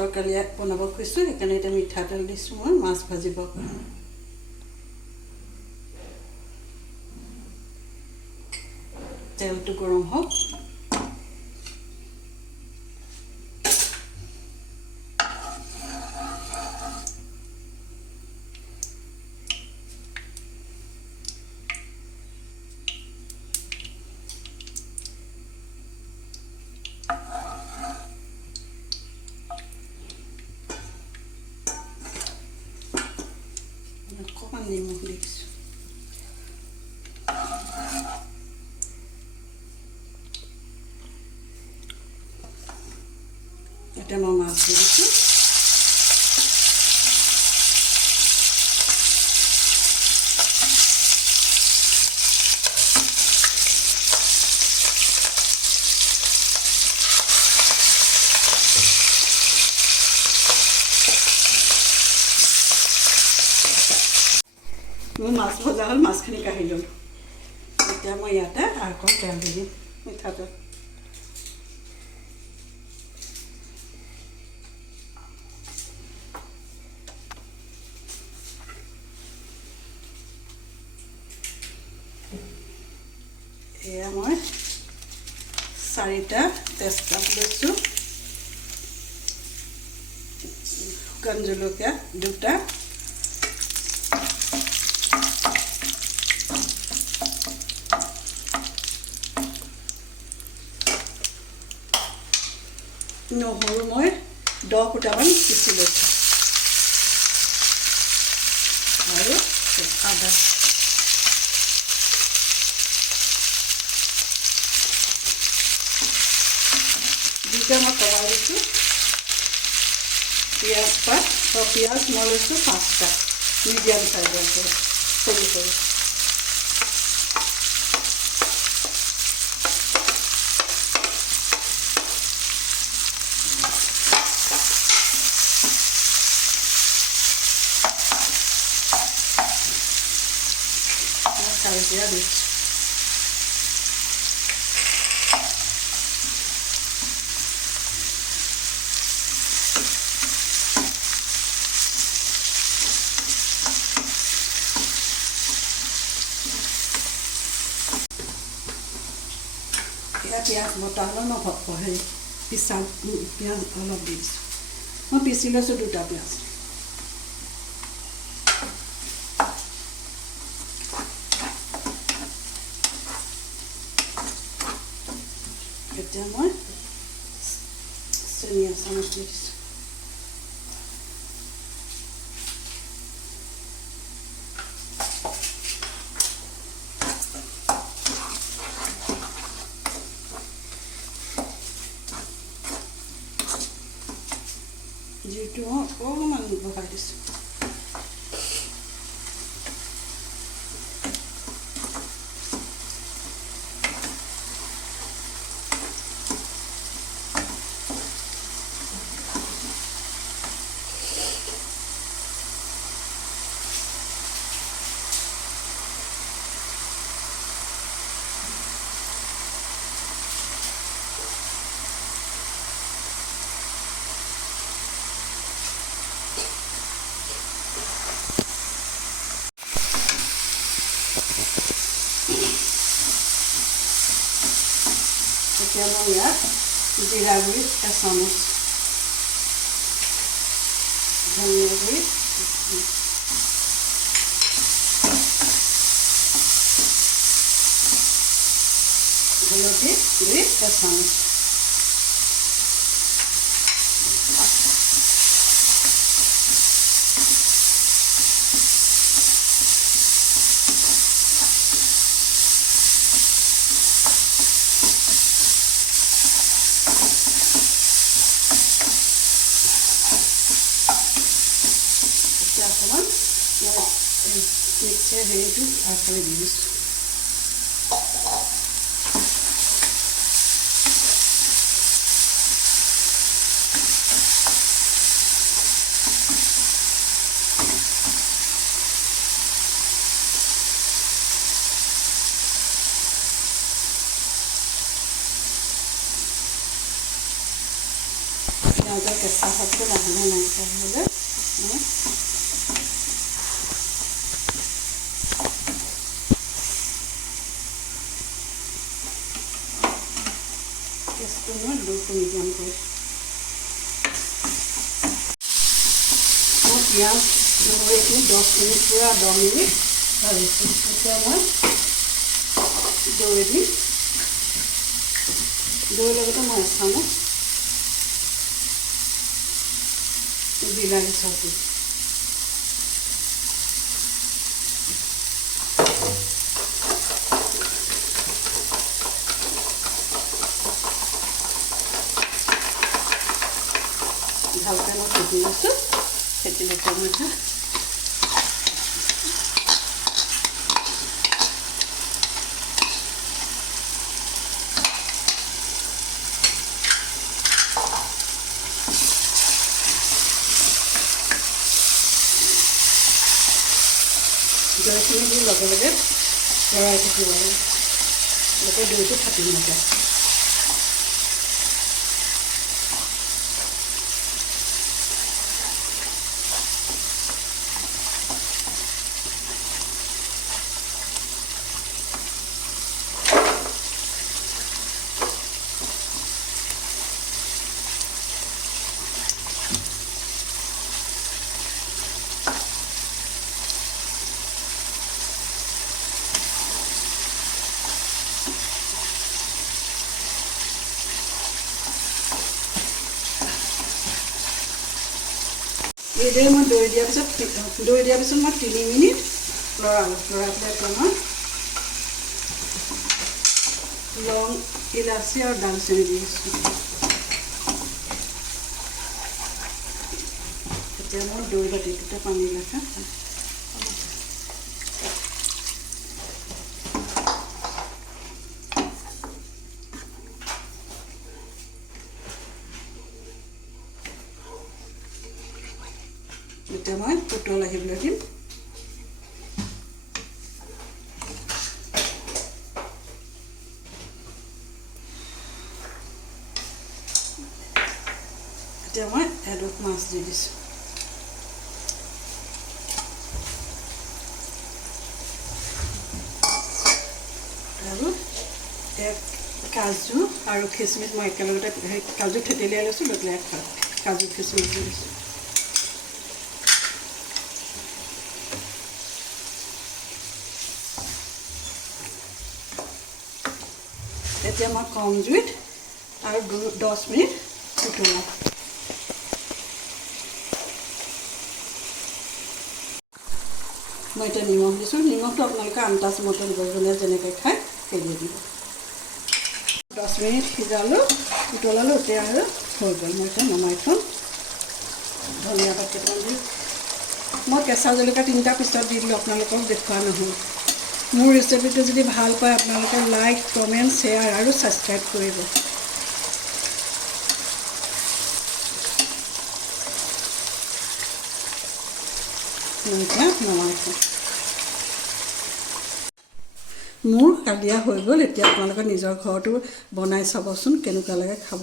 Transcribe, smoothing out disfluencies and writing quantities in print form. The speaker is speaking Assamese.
মাছৰ কালিয়া বনাব খুজিছোঁ, সেইকাৰণে এতিয়া মিঠাতেল দিছোঁ মই মাছ ভাজিবৰ কাৰণে। তেলটো গৰম হওক। অকণমান নিমখ দিছোঁ। এতিয়া মই মাছ দি দিছোঁ। মোৰ মাছ ভজা হ'ল, মাছখিনি কাঢ়ি ল'লোঁ। এতিয়া মই ইয়াতে আকৌ তেল দি দিম, মিঠাতেল। এয়া মই 4টা তেজপাত লৈছোঁ, শুকান জলকীয়া 2টা, নহৰু মই 10 ফুটামান পিচি লৈছোঁ আৰু আদা। দুটা মই কমাই দিছোঁ। পিঁয়াজ পাত পিঁয়াজ মই লৈছোঁ 5টা, মিডিয়াম চাইজৰ সৰু সৰু। কাইজিয়া দিছোঁ। এতিয়া পিঁয়াজ বটা হ'লে মই পিছা পিঁয়াজ অলপ দি দিছোঁ। মই পিচি লৈছোঁ 2টা পিঁয়াজ। এতিয়া মই চেনি এচামুচ দি দিছোঁ। জুইটো অকণমান বঢ়াই দিছোঁ। এতিয়া মই ইয়াত জিৰা গুড়ি 1 চামুচ, ধনিয়া গুড়ি, হালধি গুড়ি 1 চামুচ, অকণমান মিক্সাৰ হেৰিটো আগফালে দি দিছোঁ। পিঁয়াজৰ কেঁচা ভাৱটো লাহে লাহে নাইকিয়া হ'লে গেছটো মই লো টু মিডিয়াম কৰিছোঁ। মই পিঁয়াজ এইখিনি 10 মিনিট পূৰা 10 মিনিট ভাজিছোঁ। এতিয়া মই দৈ দিম। দৈৰ লগতে মই এচামুচ বিলাহী চচ দিম। ভালকৈ মই ফেটি লৈছোঁ। ফেটি লৈছোঁ মই দৈখিনি দি লগে লগে লৰাই থাকিব লাগে, যাতে দৈটো ফাটি নাযায়। এইদৰে মই দৈ দিয়াৰ পিছত মই 3 মিনিট লৰাই পেলাই মই লং, ইলাচি আৰু দালচেনি দি দিছোঁ। এতিয়া মই দৈ বাতিটোতে পানী লাগে এতিয়া মই উতল আহিবলৈ দিম। এতিয়া মই এডোখ মাছ দি দিছোঁ। আৰু কাজু আৰু খিচমিচ মই একেলগতে কাজু থেতেলিয়াই লৈছোঁ, লৈ পেলাই কাজু খিচমিচ দি দিছোঁ। এতিয়া মই কম জুইত আৰু 10 মিনিট উতলাম। মই এতিয়া নিমখ দিছোঁ। নিমখটো আপোনালোকে আন্দাজ মতে দিব, যোনে যেনেকৈ খায় সেইদৰে দিব। 10 মিনিট সিজালোঁ, উতলালোঁ। এতিয়া আৰু হৈ গ'ল। মই এতিয়া নমাই থ'ম। ধনিয়া পাত কেইটামান দি মই কেঁচা জলকীয়া 3টা পিছত দি দিলোঁ, আপোনালোকক দেখুওৱা নহ'ল। মোৰ ৰেচিপিটো যদি ভাল পায় আপোনালোকে লাইক, কমেণ্ট, শ্বেয়াৰ আৰু ছাবস্ক্ৰাইব কৰিব। এতিয়া নমাই থ'ম। মোৰ কালিয়া হৈ গ'ল। এতিয়া আপোনালোকে নিজৰ ঘৰতো বনাই চাবচোন, কেনেকুৱা লাগে খাব।